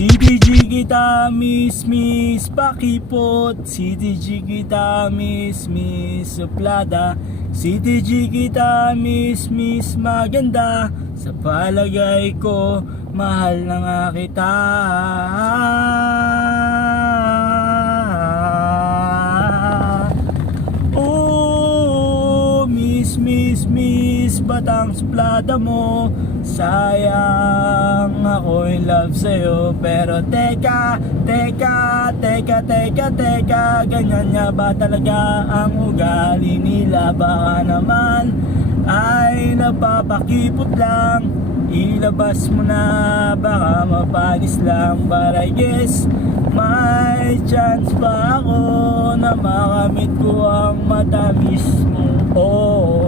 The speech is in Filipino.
CDG kita miss pakipot, CDG kita miss suplada, CDG kita miss maganda. Sa palagay ko mahal na nga kita. Oh, miss batang suplada mo. Sayang ako in love sa'yo. Pero teka, ganyan nga ba talaga ang ugali nila? Baka naman ay napapakipot lang. Ilabas mo na, baka mapanis lang. But I guess may chance pa ako na makamit ko ang matamis mo. Oh,